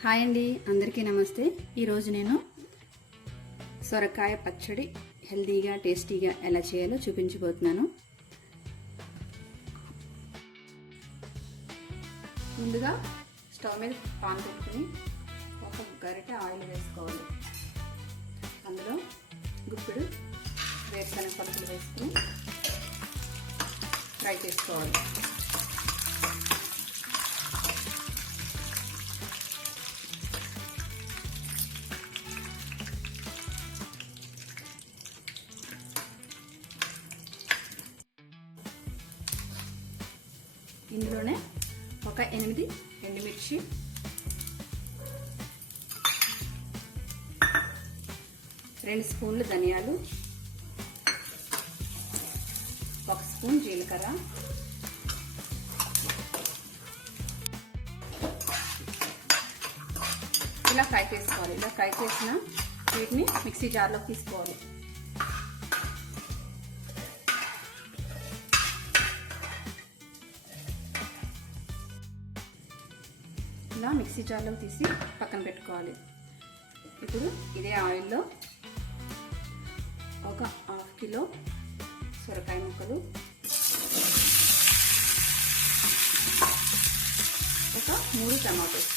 Hi అండి, అందరికీ నమస్తే. ఈరోజు నేను సొరకాయ పచ్చడి హెల్తీగా టేస్టీగా ఎలా చేయాలో చూపించబోతున్నాను. ముందుగా స్టవ్ మీద పాన్ పెట్టుకుని ఒక గరిటె ఆయిల్ వేసుకోవాలి. అందులో గుప్పెడు వేరుశనగ పలుకులు వేసుకుని ఫ్రై చేసుకోవాలి. ఇందులోనే ఒక 8 ఎండుమిర్చి, 2 స్పూన్లు ధనియాలు, 1 స్పూన్ జీలకర్ర, ఇలా ఫ్రై చేసుకోవాలి. ఇలా ఫ్రై చేసిన వీటిని మిక్సీ జార్లోకి తీసుకోవాలి. ఇలా మిక్సీ జార్లో తీసి పక్కన పెట్టుకోవాలి. ఇప్పుడు ఇదే ఆయిల్లో ఒక 1/2 కిలో సొరకాయ ముక్కలు, ఒక 3 టమాటోస్,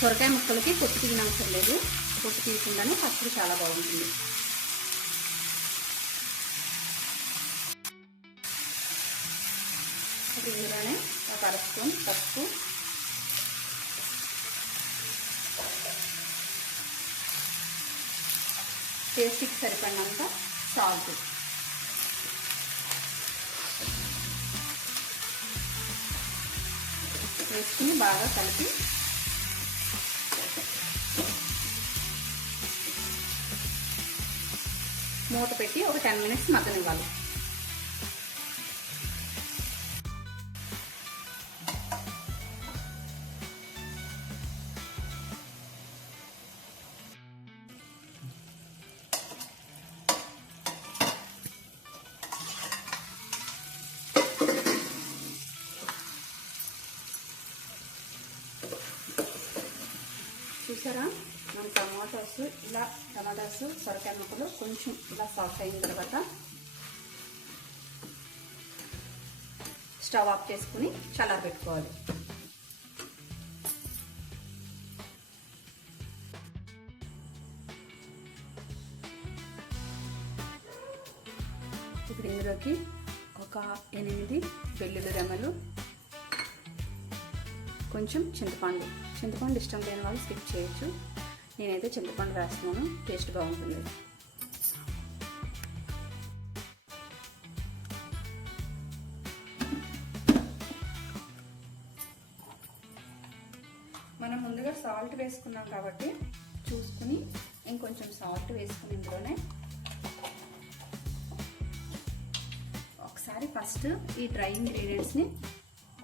సొరకాయ ముక్కలకి పొట్టు తీయని అవసరం లేదు. పొట్టు తీయకుండానే పచ్చడి చాలా బాగుంటుంది. ఇందులోనే ఒక 1/2 స్పూన్ పసుపు, టేస్ట్కి సరిపడినంత సాల్ట్, వేసుకుని బాగా కలిపి మూత పెట్టి ఒక 10 మినిట్స్ మగ్గనివ్వాలి. చూసారా, మన టమాటాస్ సొరకాయ ముక్కలు కొంచెం ఇలా సాఫ్ట్ అయిన తర్వాత స్టవ్ ఆఫ్ చేసుకుని చల్లారబెట్టుకోవాలి. ఇప్పుడు ఇందులోకి ఒక 8 వెల్లుల్లి రెమ్మలు, కొంచెం చింతపండు ఇష్టం లేని వాళ్ళు స్కిప్ చేయొచ్చు. నేనైతే చింతపండు వేస్తున్నాను, టేస్ట్ బాగుంటుంది. మనం ముందుగా సాల్ట్ వేసుకున్నాం కాబట్టి చూసుకుని ఇంకొంచెం సాల్ట్ వేసుకుని ఇందులోనే ఒకసారి ఫస్ట్ ఈ డ్రై ఇంగ్రీడియంట్స్ని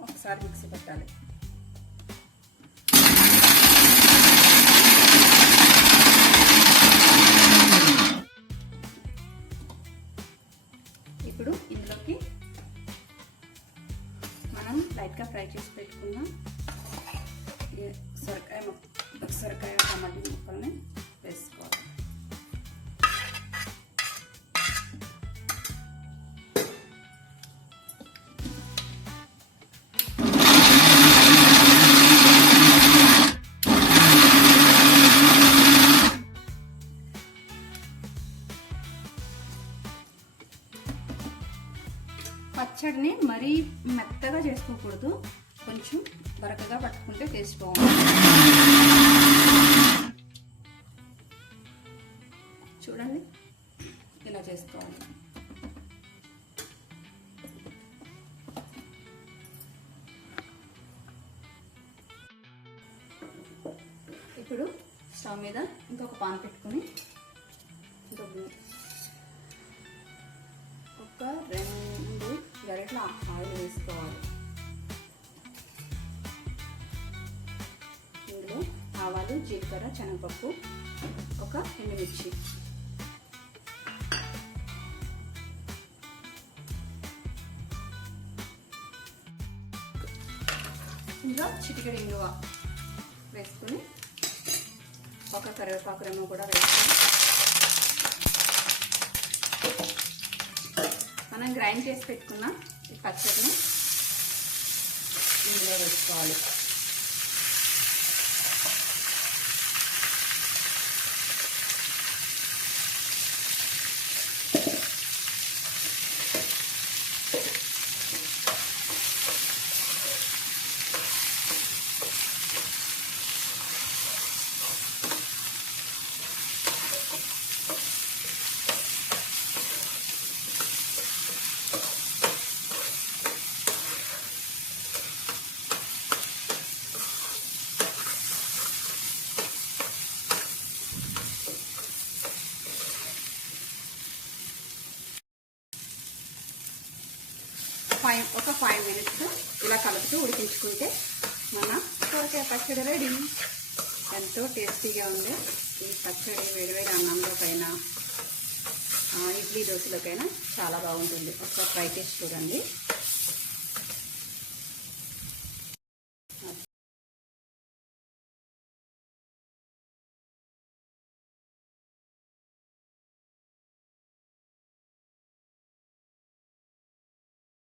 ఒకసారి మిక్సీ పెట్టాలి. ఇప్పుడు ఇందులోకి మనం లైట్గా ఫ్రై చేసి పెట్టుకున్న సొరకాయ టమాటా ముక్కల్ని వేసుకోవాలి. పచ్చడిని మరీ మెత్తగా చేసుకోకూడదు, కొంచెం బరకగా పట్టుకుంటే టేస్ట్ బాగుంటుంది. చూడండి, ఇలా చేసుకోవాలి. ఇప్పుడు స్టవ్ మీద ఇంకొక పాన్ పెట్టుకుని ఒక 2 గరిటెల ఆయిల్ వేసుకోవాలి. ఇందులో ఆవాలు, జీలకర్ర, శనగపప్పు, ఒక ఎండుమిర్చి, ఇందులో చిటికెడు ఇంగువ వేసుకొని ఒక కరివేపాకు రెమ్మ కూడా వేసుకొని మనం గ్రైండ్ చేసి పెట్టుకున్న ఈ పచ్చడిని ఇందులో వేసుకోవాలి. ఒక 5 మినిట్స్ ఇలా కలుపుతూ ఉడికించుకుంటే మన సొరకాయ పచ్చడి రెడీ. ఎంతో టేస్టీగా ఉంది ఈ పచ్చడి. వేడివేడి అన్నంలోకైనా ఇడ్లీ దోశలోకైనా చాలా బాగుంటుంది. ఒకసారి ట్రై చేసి చూడండి.